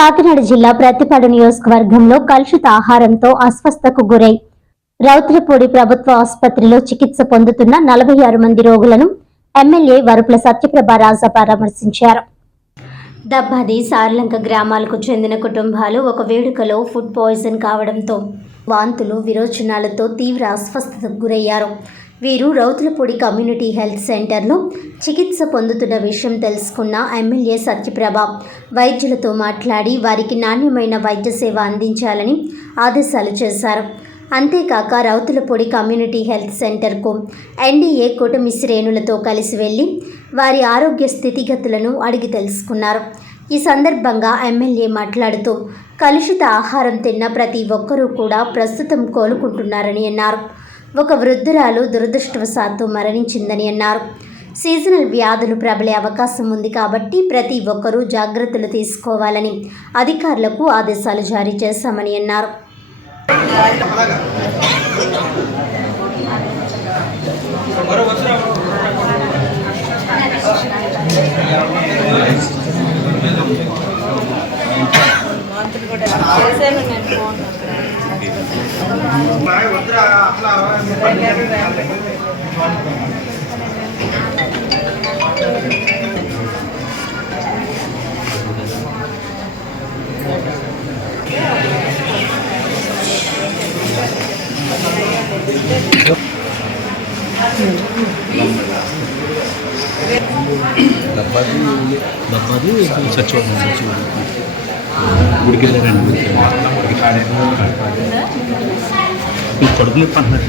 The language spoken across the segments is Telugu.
కాకినాడ జిల్లా ప్రతిపాడు నియోజకవర్గంలో కలుషిత ఆహారంతో అస్వస్థతకు గురై రౌతులపూడి ప్రభుత్వ ఆసుపత్రిలో చికిత్స పొందుతున్న 46 మంది రోగులను ఎమ్మెల్యే వరుపుల సత్యప్రభ రాజా పరామర్శించారు. దబ్బాది సార్లంక గ్రామాలకు చెందిన కుటుంబాలు ఒక వేడుకలో ఫుడ్ పాయిజన్ కావడంతో వాంతులు విరోచనాలతో తీవ్ర అస్వస్థతకు గురయ్యారు. వీరు రౌతులపూడి కమ్యూనిటీ హెల్త్ సెంటర్లో చికిత్స పొందుతున్న విషయం తెలుసుకున్న ఎమ్మెల్యే సత్యప్రభ వైద్యులతో మాట్లాడి వారికి నాణ్యమైన వైద్య సేవ అందించాలని ఆదేశాలు చేశారు. అంతేకాక రౌతులపూడి కమ్యూనిటీ హెల్త్ సెంటర్కు ఎన్డీఏ కూటమి శ్రేణులతో కలిసి వెళ్లి వారి ఆరోగ్య స్థితిగతులను అడిగి తెలుసుకున్నారు. ఈ సందర్భంగా ఎమ్మెల్యే మాట్లాడుతూ కలుషిత ఆహారం తిన్న ప్రతి ఒక్కరూ కూడా ప్రస్తుతం కోలుకుంటున్నారని అన్నారు. ఒక వృద్ధురాలు దురదృష్టవశాత్తు మరణించిందని అన్నారు. సీజనల్ వ్యాధులు ప్రబలే అవకాశం ఉంది కాబట్టి ప్రతి ఒక్కరూ జాగ్రత్తలు తీసుకోవాలని అధికారులకు ఆదేశాలు జారీ చేశామని అన్నారు. దబ్బాది సచివాలయం గుడికి వెళ్ళారండి. కడుపు నొప్పి అంటున్నారు.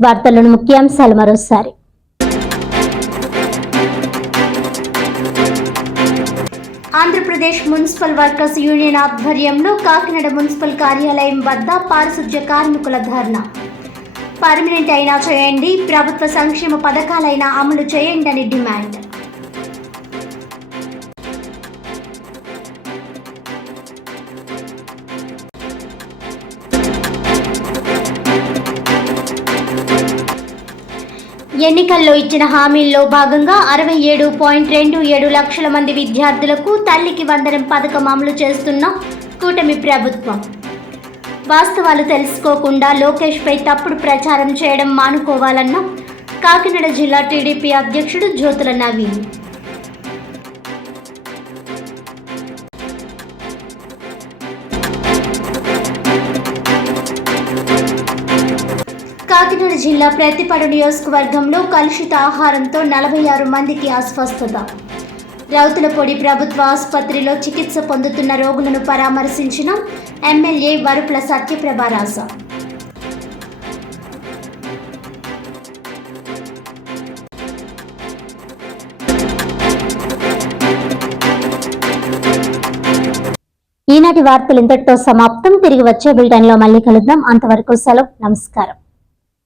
వార్తలను ముఖ్యాంశాలు మరోసారి. ఆంధ్రప్రదేశ్ మున్సిపల్ వర్కర్స్ యూనియన్ ఆధ్వర్యంలో కాకినాడ మున్సిపల్ కార్యాలయం వద్ద పారిశుధ్య కార్మికుల ధర్నా. పర్మనెంట్ అయినా చేయండి, ప్రభుత్వ సంక్షేమ పథకాలైనా అమలు చేయండి అని డిమాండ్. ఎన్నికల్లో ఇచ్చిన హామీల్లో భాగంగా 67.27 లక్షల మంది విద్యార్థులకు తల్లికి వందనం పథకం అమలు చేస్తున్న కూటమి ప్రభుత్వం. వాస్తవాలు తెలుసుకోకుండా లోకేష్పై తప్పుడు ప్రచారం చేయడం మానుకోవాలన్న కాకినాడ జిల్లా టీడీపీ అధ్యక్షుడు జ్యోతుల నవీన్. కాకినాడ జిల్లా ప్రతిపాడు నియోజకవర్గంలో కలుషిత ఆహారంతో 46 మందికి అస్వస్థత. రౌతులపూడి ప్రభుత్వ ఆసుపత్రిలో చికిత్స పొందుతున్న రోగులను పరామర్శించిన ఎమ్మెల్యే వరుపుల సత్యప్రభ రాజా. ఈనాటి వార్తలు ఇంతటితో సమాప్తం. తిరిగి వచ్చే బులెటిన్లో మళ్ళీ కలుద్దాం. అంతవరకు సెలవు. నమస్కారం.